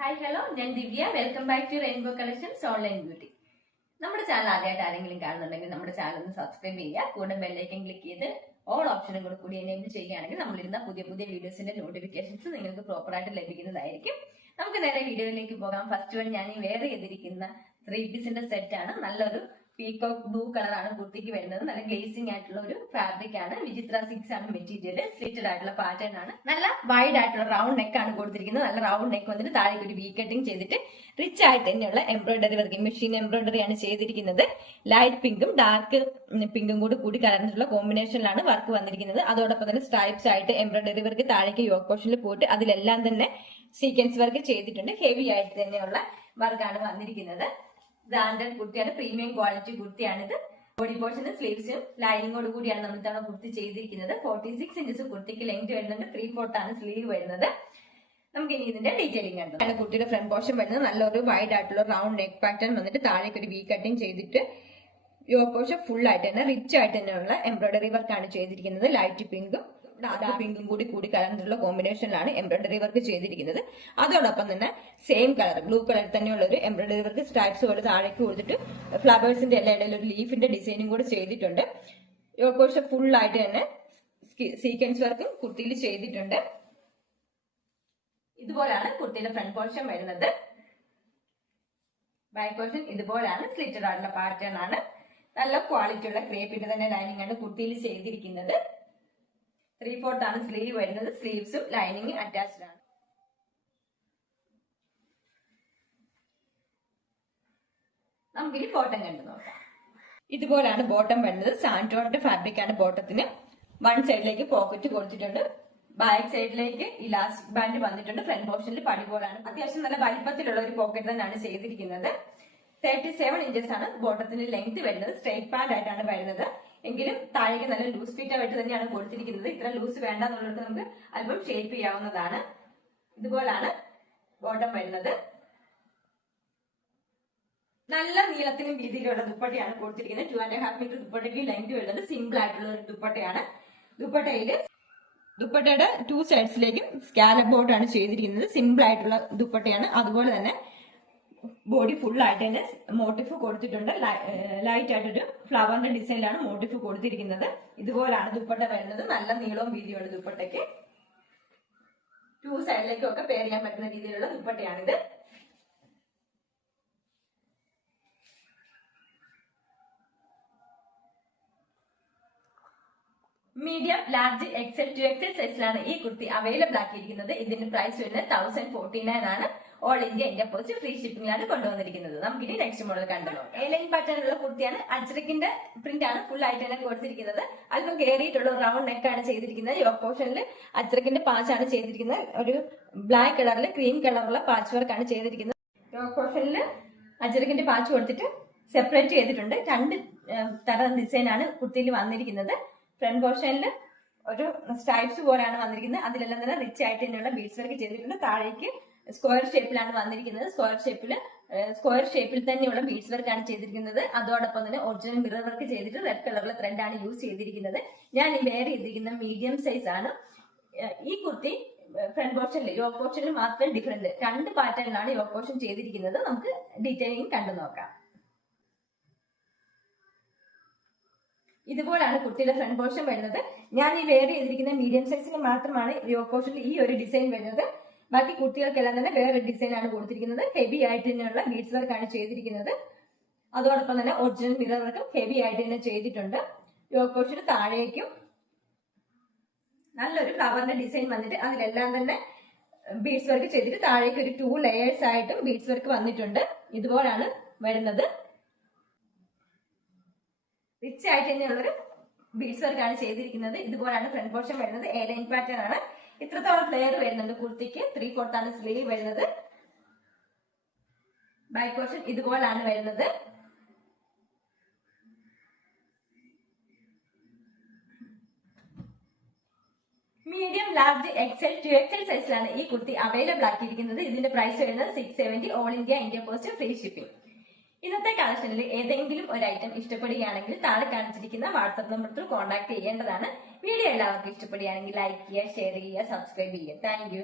Hi hello, ഞാൻ Divya. Welcome back to Rainbow Collections online beauty. നമ്മുടെ channel ആദ്യമായിട്ട് ആരെങ്കിലും കാണുന്നുണ്ടെങ്കിൽ നമ്മുടെ ചാനൽ ഒന്ന് സബ്സ്ക്രൈബ് ചെയ്യുക. കൂടെ ബെല്ലൈക്കൻ ക്ലിക്ക് ചെയ്ത് ഓൾ ഓപ്ഷനും കൂടി എനേബിൾ ചെയ്യുകയാണെങ്കിൽ നമ്മളിരുന്ന പുതിയ പുതിയ വീഡിയോസിന്റെ നോട്ടിഫിക്കേഷൻസ് നിങ്ങൾക്ക് പ്രോപ്പറായിട്ട് ലഭിക്കുന്നതായിരിക്കും. നമുക്ക് നേരെ വീഡിയോയിലേക്ക് പോകാം. ഫസ്റ്റ് വൺ ഞാൻ വേറെ ചെയ്തിരിക്കുന്ന 3 പീസിന്റെ സെറ്റ് ആണ്. നല്ലൊരു പീകോക്ക് ബ്ലൂ കളറാണ് കുർത്തിക്ക് വരുന്നത്. നല്ല ഗ്ലേസിംഗ് ആയിട്ടുള്ള ഒരു ഫാബ്രിക് ആണ്. വിചിത്ര സിക്സ് ആണ് മെറ്റീരിയൽ. സ്ലിറ്റഡ് ആയിട്ടുള്ള പാറ്റേൺ ആണ്. നല്ല വൈഡ് ആയിട്ടുള്ള റൗണ്ട് നെക്ക് ആണ് കൊടുത്തിരിക്കുന്നത്. നല്ല റൗണ്ട് നെക്ക് വന്നിട്ട് താഴേക്ക് ഒരു വി കട്ടിങ് ചെയ്തിട്ട് റിച്ച് ആയിട്ട് തന്നെയുള്ള എംബ്രോയിഡറി വർക്ക്, മെഷീൻ എംബ്രോയിഡറി ആണ് ചെയ്തിരിക്കുന്നത്. ലൈറ്റ് പിങ്കും ഡാർക്ക് പിങ്കും കൂടി കലർന്നിട്ടുള്ള കോമ്പിനേഷനിലാണ് വർക്ക് വന്നിരിക്കുന്നത്. അതോടൊപ്പം തന്നെ സ്ട്രൈപ്സ് ആയിട്ട് എംബ്രോയിഡറി വർക്ക് താഴേക്ക് യോക്ക് പോർഷനിൽ പോയിട്ട് അതിലെല്ലാം തന്നെ സീക്വൻസ് വർക്ക് ചെയ്തിട്ടുണ്ട്. ഹെവി ആയിട്ട് തന്നെയുള്ള വർക്കാണ് വന്നിരിക്കുന്നത്. ബ്രാൻഡഡ് കുർത്തിയാണ്, പ്രീമിയം ക്വാളിറ്റി കുർത്തിയാണിത്. ബോഡി പോർഷനും സ്ലീവ്സും ലൈനിങ്ങോട് കൂടിയാണ് നമ്മൾ തവണ കുർത്തി ചെയ്തിരിക്കുന്നത്. 46 ഇഞ്ചസ് കുർത്തിക്ക് ലെങ്ത് വരുന്നുണ്ട്. 3/4 ആണ് സ്ലീവ് വരുന്നത്. നമുക്ക് ഇനി ഇതിന്റെ ഡീറ്റെയിലിംഗ് കണ്ടു. കുർത്തിയുടെ ഫ്രണ്ട് പോർഷൻ വരുന്നത് നല്ലൊരു വൈഡ് ആയിട്ടുള്ള റൗണ്ട് നെക്ക് പാറ്റേൺ വന്നിട്ട് താഴേക്ക് ഒരു വി കട്ടിങ് ചെയ്തിട്ട് യോക്ക് പോർഷൻ ഫുൾ ആയിട്ട് തന്നെ റിച്ച് ആയിട്ട് തന്നെയുള്ള എംബ്രോയിഡറി വർക്കാണ് ചെയ്തിരിക്കുന്നത്. ലൈറ്റ് പിങ്കും ഡാർക്ക് പിങ്കും കൂടി കലർന്നിട്ടുള്ള കോമ്പിനേഷനിലാണ് എംബ്രോയിഡറി വർക്ക് ചെയ്തിരിക്കുന്നത്. അതോടൊപ്പം തന്നെ സെയിം കളർ ബ്ലൂ കളർ തന്നെയുള്ള ഒരു എംബ്രോയിഡറി വർക്ക് സ്ട്രൈപ്സ് പോലെ താഴേക്ക് കൊടുത്തിട്ട് ഫ്ലവേഴ്സിന്റെ എല്ലാ ഇടയിൽ ഒരു ലീഫിന്റെ ഡിസൈനും കൂടെ ചെയ്തിട്ടുണ്ട്. യോക്ക് പോർഷൻ ഫുൾ ആയിട്ട് തന്നെ സീക്വൻസ് വർക്കും കുർത്തിയിൽ ചെയ്തിട്ടുണ്ട്. ഇതുപോലാണ് കുർത്തിയുടെ ഫ്രണ്ട് പോർഷൻ വരുന്നത്. ബാക്ക് പോർഷൻ ഇതുപോലാണ്. സ്ലിറ്റഡ് ആയിട്ടുള്ള പാറ്റേൺ ആണ്. നല്ല ക്വാളിറ്റി ഉള്ള ക്രേപ്പിന്റെ തന്നെ ലൈനിങ് ആണ് കുർത്തിയിൽ ചെയ്തിരിക്കുന്നത്. 3/4 ആണ് സ്ലീവ് വരുന്നത്. സ്ലീവ്സും ലൈനിങ് അറ്റാച്ച്ഡ് ആണ്. നമുക്കിനി ബോട്ടം കണ്ടു നോക്കാം. ഇതുപോലാണ് ബോട്ടം വരുന്നത്. സാൻഡോണിന്റെ ഫാബ്രിക് ആണ് ബോട്ടത്തിന്. വൺ സൈഡിലേക്ക് പോക്കറ്റ് കൊടുത്തിട്ടുണ്ട്. ബാക്ക് സൈഡിലേക്ക് ഇലാസ്റ്റിക് ബാൻഡ് വന്നിട്ടുണ്ട്. ഫ്രണ്ട് പോർഷനിൽ പടി പോലാണ്. അത്യാവശ്യം നല്ല വലിപ്പത്തിലുള്ള ഒരു പോക്കറ്റ് തന്നെയാണ് ചെയ്തിരിക്കുന്നത്. 37 ഇഞ്ചസ് ആണ് ബോട്ടത്തിന്റെ ലെങ്ത് വരുന്നത്. സ്ട്രൈറ്റ് പാൻറ് ആയിട്ടാണ് വരുന്നത്. എങ്കിലും താഴേക്ക് നല്ല ലൂസ് ഫിറ്റ് ആയിട്ട് തന്നെയാണ് കൊടുത്തിരിക്കുന്നത്. ഇത്ര ലൂസ് വേണ്ട എന്നുള്ളത് നമുക്ക് അല്പം ഷേപ്പ് ചെയ്യാവുന്നതാണ്. ഇതുപോലാണ് ബോട്ടം വരുന്നത്. നല്ല നീളത്തിലും വീതിയിലുള്ള ദുപ്പട്ടയാണ് കൊടുത്തിരിക്കുന്നത്. 2.5 മീറ്റർ ദുപ്പട്ടയ്ക്ക് ലെങ്ത് വരുന്നത്. സിമ്പിൾ ആയിട്ടുള്ള ഒരു ദുപ്പട്ടയാണ്. ദുപ്പട്ടയുടെ 2 സൈഡ്സിലേക്കും സ്കാലപ്പ് ബോർഡ് ആണ് ചെയ്തിരിക്കുന്നത്. സിമ്പിൾ ആയിട്ടുള്ള ദുപ്പട്ടയാണ്. അതുപോലെ തന്നെ ബോഡി ഫുൾ ആയിട്ട് തന്നെ മോട്ടിഫ് കൊടുത്തിട്ടുണ്ട്. ലൈറ്റ് ആയിട്ടൊരു ഫ്ലവറിന്റെ ഡിസൈനിലാണ് മോട്ടിഫ് കൊടുത്തിരിക്കുന്നത്. ഇതുപോലാണ് ദുപ്പട്ട വരുന്നത്. നല്ല നീളവും വീതിയുള്ള ദുപ്പട്ടയ്ക്ക് 2 സൈഡിലേക്കും ഒക്കെ പെയർ ചെയ്യാൻ പറ്റുന്ന രീതിയിലുള്ള ദുപ്പട്ടയാണിത്. മീഡിയം, ലാർജ്, എക്സൽ, 2XL സൈസിലാണ് ഈ കുർത്തി അവൈലബിൾ ആക്കിയിരിക്കുന്നത്. ഇതിന്റെ പ്രൈസ് വരുന്നത് 1049 ആണ്. ഓൾ ഇന്ത്യ പോസ്റ്റ് ഫ്രീ ഷിപ്പിംഗിലാണ് കൊണ്ടുവന്നിരിക്കുന്നത്. നമുക്കിനി നെക്സ്റ്റ് മോഡൽ കണ്ടു നോക്കാം. എലൈൻ പാറ്റേണുള്ള കുർത്തിയാണ്. അജ്രക്കിന്റെ പ്രിന്റ് ആണ് ഫുൾ ആയിട്ട് തന്നെ കൊടുത്തിരിക്കുന്നത്. അല്പം കയറിയിട്ടുള്ള റൗണ്ട് നെക്കാണ് ചെയ്തിരിക്കുന്നത്. യോക്ക് പോർഷനിൽ അജ്രക്കിന്റെ പാച്ചാണ് ചെയ്തിരിക്കുന്നത്. ഒരു ബ്ലാക്ക് കളറിൽ ക്രീം കളറുള്ള പാച്ച് വർക്കാണ് ചെയ്തിരിക്കുന്നത്. യോക്ക് പോർഷനിൽ അജ്രക്കിന്റെ പാച്ച് കൊടുത്തിട്ട് സെപ്പറേറ്റ് ചെയ്തിട്ടുണ്ട്. 2 തരം ഡിസൈനാണ് കുർത്തിയിൽ വന്നിരിക്കുന്നത്. ഫ്രണ്ട് പോർഷനിൽ ഒരു സ്ട്രൈപ്സ് പോലെയാണ് വന്നിരിക്കുന്നത്. അതിലെല്ലാം തന്നെ റിച്ച് ആയിട്ട് തന്നെയുള്ള ബീഡ്സ് വർക്ക് ചെയ്തിട്ടുണ്ട്. താഴേക്ക് സ്ക്വയർ ഷേപ്പിലാണ് വന്നിരിക്കുന്നത്. സ്ക്വയർ ഷേപ്പിൽ തന്നെയുള്ള ബീഡ്സ് വർക്കാണ് ചെയ്തിരിക്കുന്നത്. അതോടൊപ്പം തന്നെ ഒറിജിനൽ മിറർ വർക്ക് ചെയ്തിട്ട് റെഡ് കളറിലെ ത്രെഡ് ആണ് യൂസ് ചെയ്തിരിക്കുന്നത്. ഞാൻ ഈ വേറെ ചെയ്തിരിക്കുന്ന മീഡിയം സൈസ് ആണ്. ഈ കുർത്തി ഫ്രണ്ട് പോർഷനിൽ യോക്ക് പോർഷനിൽ മാത്രം ഡിഫറെന്റ് 2 പാറ്റേണിലാണ് യോക്ക് പോർഷൻ ചെയ്തിരിക്കുന്നത്. നമുക്ക് ഡീറ്റെയിലിംഗ് കണ്ടു നോക്കാം. ഇതുപോലാണ് കുർത്തിയുടെ ഫ്രണ്ട് പോർഷൻ വരുന്നത്. ഞാൻ ഈ വേറെ ചെയ്തിരിക്കുന്ന മീഡിയം സൈസിന് മാത്രമാണ് യോക്ക് പോർഷനിൽ ഈ ഒരു ഡിസൈൻ വരുന്നത്. ബാക്കി കുർത്തികൾക്കെല്ലാം തന്നെ വേറെ ഡിസൈൻ ആണ് കൊടുത്തിരിക്കുന്നത്. ഹെവി ആയിട്ട് തന്നെയുള്ള ബീഡ്സ് വർക്ക് ആണ് ചെയ്തിരിക്കുന്നത്. അതോടൊപ്പം തന്നെ ഒറിജിനൽ മിറർ വർക്കും ഹെവി ആയിട്ട് തന്നെ ചെയ്തിട്ടുണ്ട്. യോക്ക് പോർഷന് താഴേക്കും നല്ലൊരു ഫ്ലവറിന്റെ ഡിസൈൻ വന്നിട്ട് അതിലെല്ലാം തന്നെ ബീഡ്സ് വർക്ക് ചെയ്തിട്ട് താഴേക്ക് ഒരു 2 ലെയേഴ്സ് ആയിട്ടും ബീഡ്സ് വർക്ക് വന്നിട്ടുണ്ട്. ഇതുപോലാണ് വരുന്നത്. റിച്ച് ആയിട്ട് തന്നെയുള്ളൊരു ബീഡ്സ് വർക്ക് ആണ് ചെയ്തിരിക്കുന്നത്. ഇതുപോലാണ് ഫ്രണ്ട് പോർഷൻ വരുന്നത്. എലൈൻ പാറ്റേൺ ആണ്. ഇത്രത്തോളം ഫ്ലെയർ വരുന്നുണ്ട് കുർത്തിക്ക്. 3/4 ആണ് സ്ലീവ് വരുന്നത്. ബാക്ക് പോർഷൻ ഇതുപോലാണ് വരുന്നത്. മീഡിയം, ലാർജ്, എക്സൽ, 2XL സൈസിലാണ് ഈ കുർത്തി അവൈലബിൾ ആക്കിയിരിക്കുന്നത്. ഇതിന്റെ പ്രൈസ് വരുന്നത് 670. All India post free shipping. ഇന്നത്തെ കളക്ഷനിൽ ഏതെങ്കിലും ഒരു ഐറ്റം ഇഷ്ടപ്പെടുകയാണെങ്കിൽ താഴെ കാണിച്ചിരിക്കുന്ന വാട്സ്ആപ്പ് നമ്പറിൽ കോൺടാക്ട് ചെയ്യേണ്ടതാണ്. വീഡിയോ എല്ലാവർക്കും ഇഷ്ടപ്പെടുകയാണെങ്കിൽ ലൈക്ക് ചെയ്യുക, ഷെയർ ചെയ്യുക, സബ്സ്ക്രൈബ് ചെയ്യുക. താങ്ക്